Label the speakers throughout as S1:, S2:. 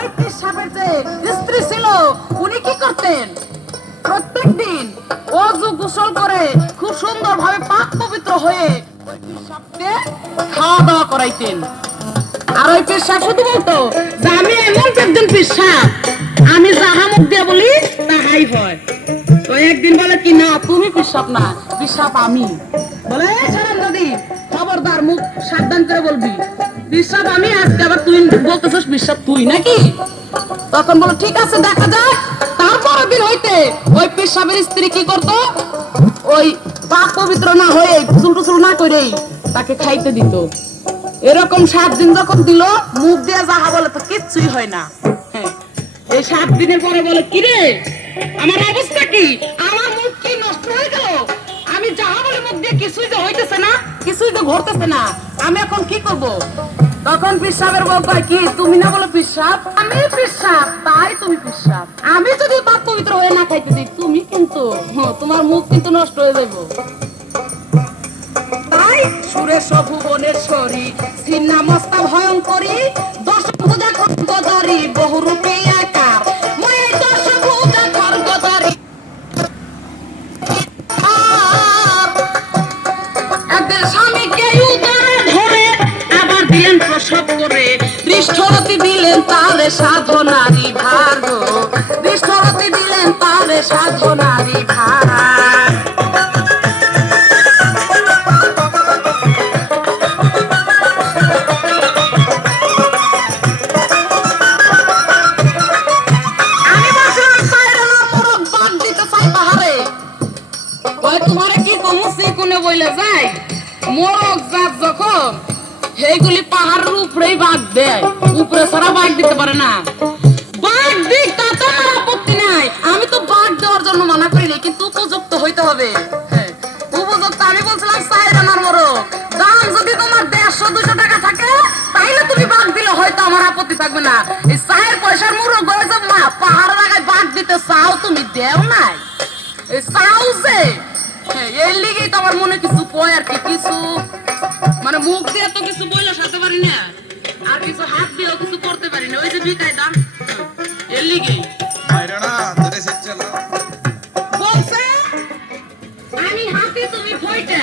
S1: ওই পেশাবের যে স্ত্রী ছিল, উনি কি করতেন? প্রত্যেক দিন অজু গোসল করে খুব সুন্দর ভাবে পাক পবিত্র হয়ে খাওয়া দাওয়া করাইতেন। আর ওই পেশাব শুধু বলতো, যে আমি এমন একজন পেশাব আমি যাহা মুখ দিয়ে বলি তাহাই হয়। তো একদিন বলে কি, না, তুমি পেশাব না পেশাব আমি। বলে, "এই সারান দাদি খবরদার মুখ সাবধান করে বলবি। পেশাব আমি আজকে আবার তুই বলতেছিস পেশাব তুই নাকি? তখন বলো, ঠিক আছে, দেখা যাক। তারপরের দিন হইতে, ওই পেশাবের স্ত্রী কি করতো? ওই পাক পবিত্র না হয়ে ফুসুল টুসুল না করেই তাকে খাইতে দিত। এরকম সাত দিন যখন দিল, মুখ দিয়ে যাহা বলে তো কিচ্ছুই হয় না। হ্যাঁ। এই সাত দিনের পরে বলে, কি রে? আমার অবস্থা কি? আমার মুখ কি নষ্ট হয়ে গেল? আমি যাহা বলে মুখ দিয়ে কিছুই তো হইতেছে না, কিছুই তো ঘটতেছে না, আমি এখন কি করব? তখন পিসাবের বউ কয় কি তুমি না বলো পিসাব? আমি পিসাব তাই তুমি পিসাব। আমি যদি পাক পবিত্র হয়ে না খাইতে দিই তুমি কিন্তু হ্যাঁ, তোমার মুখ কিন্তু নষ্ট হয়ে যাব তাই সুরেশ ভুবনেশ্বরী সিন্না মস্তা ভয়ঙ্করী দশ ভুজা খড়গদারি বহুরূপী আর একদিন স্বামীকে উদারে ধরে আবার দিলেন প্রসব করে। দৃষ্টরতি দিলেন তারে সাধনারি ভার গো। দৃষ্টরতি দিলেন তারে সাধনারি ভার। ওই কি কমু, সে কোনে বইলে যায়? মোরগ জাত যখন সেইগুলি পাহাড়ের উপরেই বাঘ দেয়। উপরে ছাড়া বাঘ দিতে পারে না। বাঘ দিক আমার আপত্তি নাই। আমি তো বাঘ দেওয়ার জন্য মানা করিনি কিন্তু উপযুক্ত হইতে হবে। হ্যাঁ, উপযুক্ত আমি বলছিলাম সাইরানার মোরগ। দাম যদি তোমার দেড়শো দুশো টাকা থাকে তাইলে তুমি বাঘ দিলে হয়তো আমার আপত্তি থাকবে না। এই চায়ের পয়সার মোরগ হয়েছে মা পাহাড়ের বাঘ দিতে চাও তুমি দেও নাই। এই সাউসে এই লিগেই তো আমার মনে কিছু পয় আর কি কিছু মুখ দিয়ে তো কিছু বইলে সাথে পারি না। আর কিছু হাত দিয়েও কিছু করতে পারি না। ওই যে বিকায় দাম। এর বলছে আমি হাতে তুমি ভইটা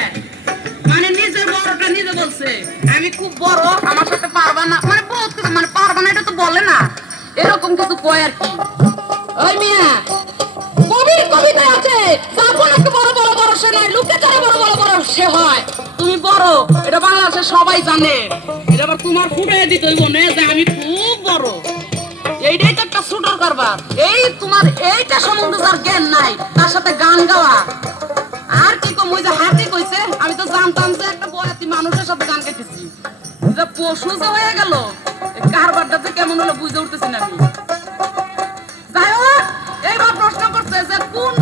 S1: মানে নিজের বড়টা নিজে বলছে আমি খুব বড় আমার সাথে পারবা না। মানে বহুত মানে পারবা না এটা তো বলে না। এরকম কিছু কয় আর কি। বড়। এটা বাংলাদেশে সবাই জানে। এটা আবার তোমার ফুটে দিতে যে আমি খুব বড়। এইটাই তো একটা শুটার কারবার। এই তোমার এইটা সম্বন্ধে যার জ্ঞান নাই, তার সাথে গান গাওয়া। আর কি কম, ওই যে হাতি কইছে, আমি তো জানতাম যে একটা বয়াতি মানুষের সাথে গান গাইতেছি। যে পশু যে হয়ে গেল কারবারটা যে কেমন হলো বুঝে উঠতেছি না আমি। যাই হোক, এইবার প্রশ্ন করছে যে কোন